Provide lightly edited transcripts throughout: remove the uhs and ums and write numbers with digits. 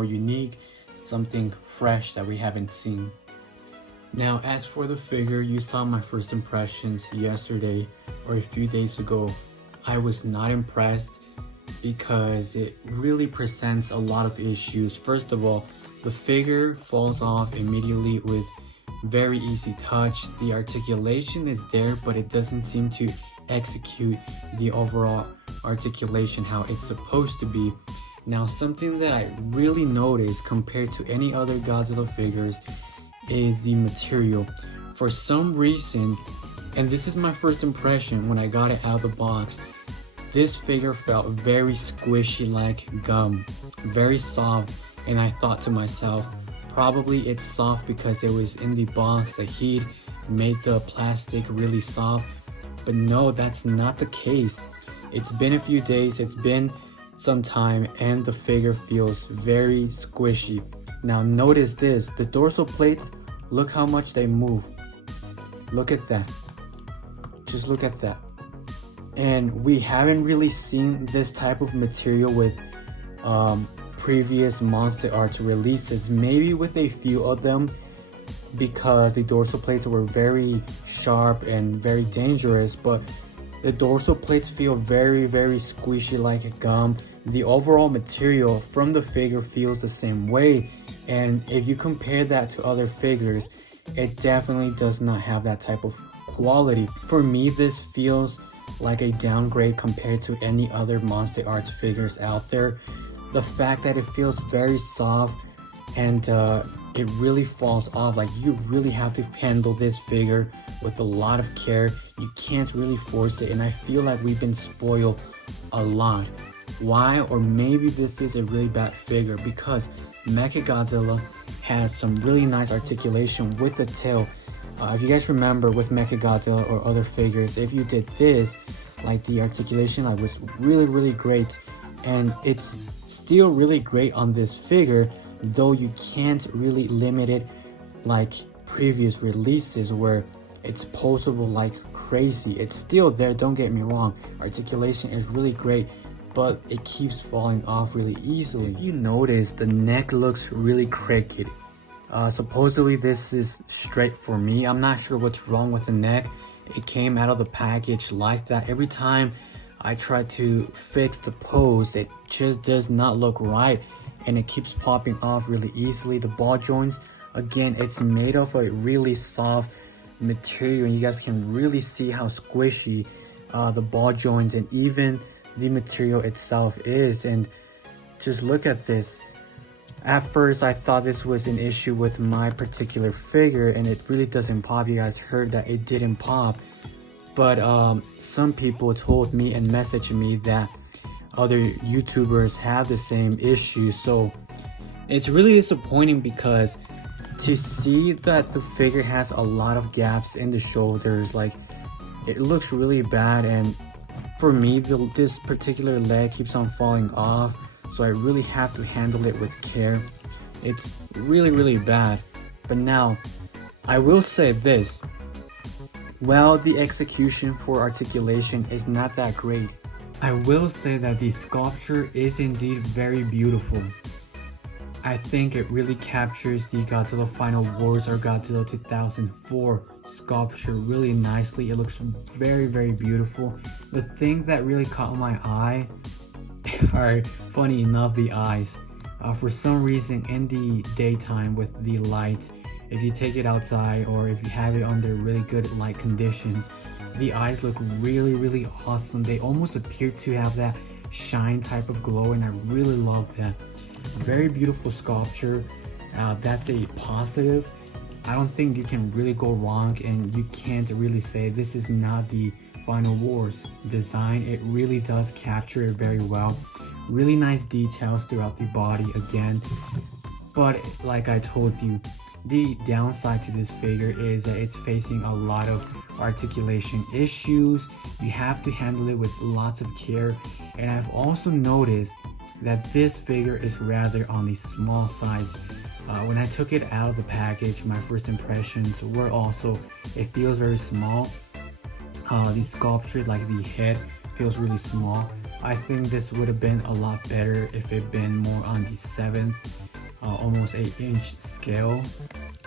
more unique, something fresh that we haven't seen. Now, as for the figure, you saw my first impressions yesterday or a few days ago. I was not impressed because it really presents a lot of issues. First of all, the figure falls off immediately with very easy touch. The articulation is there, but it doesn't seem to execute the overall articulation how it's supposed to be. Now, something that I really noticed compared to any other Godzilla figures is the material. For some reason, and this is my first impression when I got it out of the box, this figure felt very squishy like gum, very soft, and I thought to myself, probably it's soft because it was in the box. The heat made the plastic really soft, but no, that's not the case. It's been a few days, it's been some time, and the figure feels very squishy. Now notice this, the dorsal plates, look how much they move. Look at that. Just look at that. And we haven't really seen this type of material with previous Monsterarts releases, maybe with a few of them because the dorsal plates were very sharp and very dangerous, but the dorsal plates feel very squishy like gum. The overall material from the figure feels the same way, and if you compare that to other figures, it definitely does not have that type of quality. For me, this feels like a downgrade compared to any other Monsterarts figures out there. The fact that it feels very soft and it really falls off, like you really have to handle this figure with a lot of care. You can't really force it, and I feel like we've been spoiled a lot. Why? Or maybe this is a really bad figure because Mechagodzilla has some really nice articulation with the tail. If you guys remember with Mechagodzilla or other figures, if you did this, like the articulation like was really great, and it's still really great on this figure, though you can't really limit it like previous releases where it's posable like crazy. It's still there, don't get me wrong, articulation is really great, but it keeps falling off really easily. If you notice, the neck looks really crooked. Supposedly this is straight for me. I'm not sure what's wrong with the neck. It came out of the package like that. Every time I try to fix the pose, it just does not look right, and it keeps popping off really easily. The ball joints, again, it's made of a really soft material, and you guys can really see how squishy the ball joints and even the material itself is. And just look at this. At first I thought this was an issue with my particular figure, and it really doesn't pop. You guys heard that it didn't pop, but some people told me and messaged me that other YouTubers have the same issue. So it's really disappointing because to see that the figure has a lot of gaps in the shoulders, like it looks really bad. And for me, this particular leg keeps on falling off, so I really have to handle it with care. It's really bad. But now I will say this, while the execution for articulation is not that great, I will say that the sculpture is indeed very beautiful. I think it really captures the Godzilla Final Wars or Godzilla 2004 sculpture really nicely. It looks very beautiful. The thing that really caught my eye are, funny enough, the eyes. For some reason in the daytime with the light, if you take it outside or if you have it under really good light conditions, the eyes look really awesome. They almost appear to have that shine type of glow, and I really love that. Very beautiful sculpture. That's a positive. I don't think you can really go wrong, and you can't really say this is not the Final Wars design. It really does capture it very well. Really nice details throughout the body again. But like I told you, the downside to this figure is that it's facing a lot of articulation issues. You have to handle it with lots of care. And I've also noticed that this figure is rather on the small size. When I took it out of the package, my first impressions were also, it feels very small. The sculpture, like the head, feels really small. I think this would have been a lot better if it been more on the 7th almost 8-inch scale.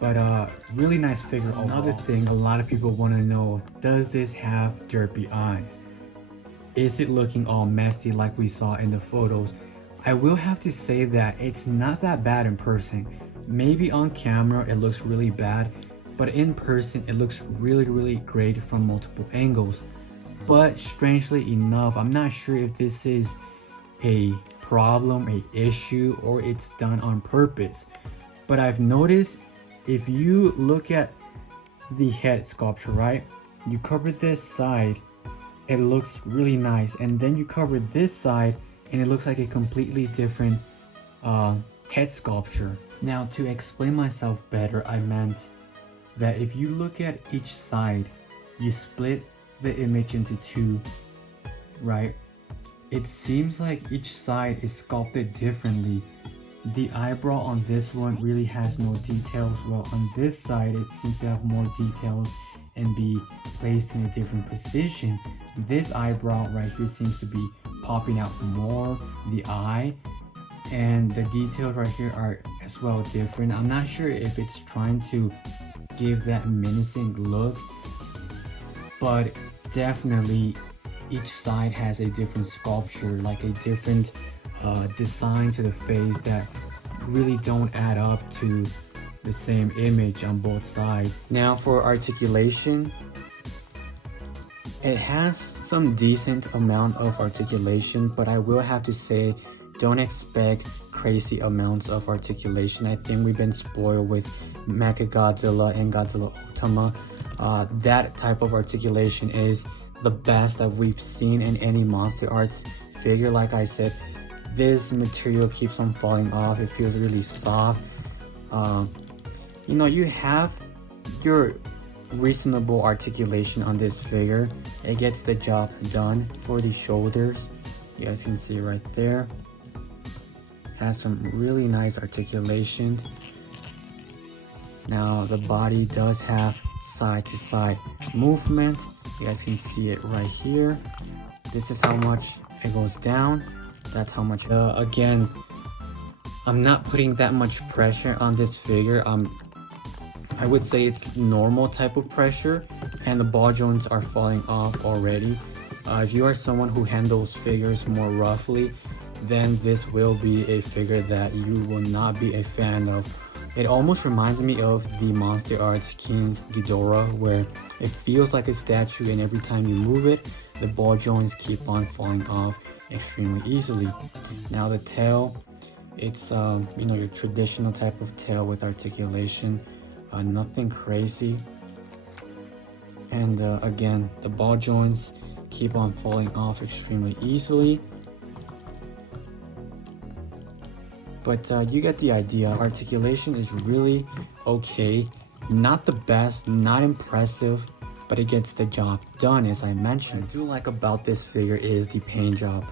But really nice figure overall. Another thing a lot of people want to know, does this have derpy eyes? Is it looking all messy like we saw in the photos? I will have to say that it's not that bad in person. Maybe on camera it looks really bad, but in person it looks really great from multiple angles. But strangely enough, I'm not sure if this is a problem, a issue, or it's done on purpose. But I've noticed if you look at the head sculpture, right? You cover this side, it looks really nice, and then you cover this side and it looks like a completely different head sculpture. Now, to explain myself better, I meant that if you look at each side, you split the image into two, right? It seems like each side is sculpted differently. The eyebrow on this one really has no details, while on this side it seems to have more details and be placed in a different position. This eyebrow right here seems to be popping out more, the eye, and the details right here are as well different. I'm not sure if it's trying to give that menacing look, but definitely each side has a different sculpture, like a different design to the face that really don't add up to the same image on both sides. Now for articulation, it has some decent amount of articulation, but I will have to say, don't expect crazy amounts of articulation. I think we've been spoiled with Mechagodzilla and Godzilla Ultima. That type of articulation is the best that we've seen in any Monster Arts figure. Like I said, this material keeps on falling off. It feels really soft. You know, you have your reasonable articulation on this figure. It gets the job done. For the shoulders, you guys can see right there, has some really nice articulation. Now the body does have side to side movement. You guys can see it right here. This is how much it goes down. That's how much. Again, I'm not putting that much pressure on this figure. I would say it's normal type of pressure, and the ball joints are falling off already. If you are someone who handles figures more roughly, then this will be a figure that you will not be a fan of. It almost reminds me of the Monster Arts King Ghidorah, where it feels like a statue, and every time you move it, the ball joints keep on falling off extremely easily. Now the tail, it's you know, your traditional type of tail with articulation, nothing crazy. And again, the ball joints keep on falling off extremely easily. But you get the idea. Articulation is really okay. Not the best, not impressive, but it gets the job done, as I mentioned. What I do like about this figure is the paint job.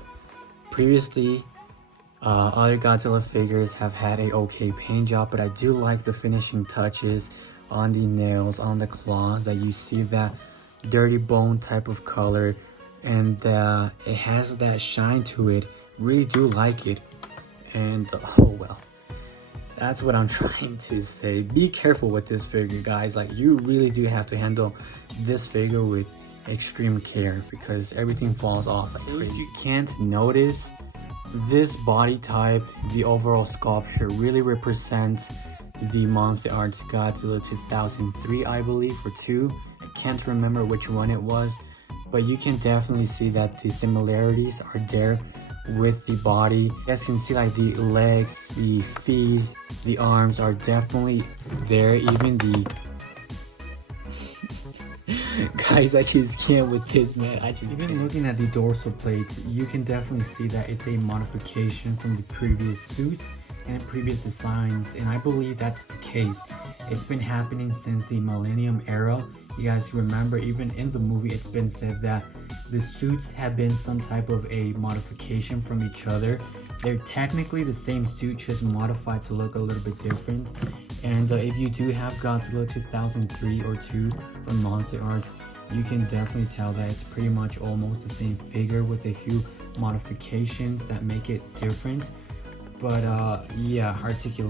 Previously, other Godzilla figures have had a okay paint job, but I do like the finishing touches on the nails, on the claws, that you see that dirty bone type of color, and it has that shine to it. Really do like it. And oh well, that's what I'm trying to say. Be careful with this figure, guys. Like, you really do have to handle this figure with extreme care, because everything falls off like crazy. You can't notice, this body type, the overall sculpture really represents the Monster Arts Godzilla 2003, I believe, or 2. I can't remember which one it was, but you can definitely see that the similarities are there with the body. You guys can see like the legs, the feet, the arms are definitely there. Even the guys, I just can't with this, man. Even looking at the dorsal plates, you can definitely see that it's a modification from the previous suits and previous designs, and I believe that's the case. It's been happening since the Millennium era. You guys remember, even in the movie, it's been said that the suits have been some type of a modification from each other. They're technically the same suit, just modified to look a little bit different. And if you do have Godzilla 2003 or 2 from Monster Arts, you can definitely tell that it's pretty much almost the same figure with a few modifications that make it different. But yeah, articulation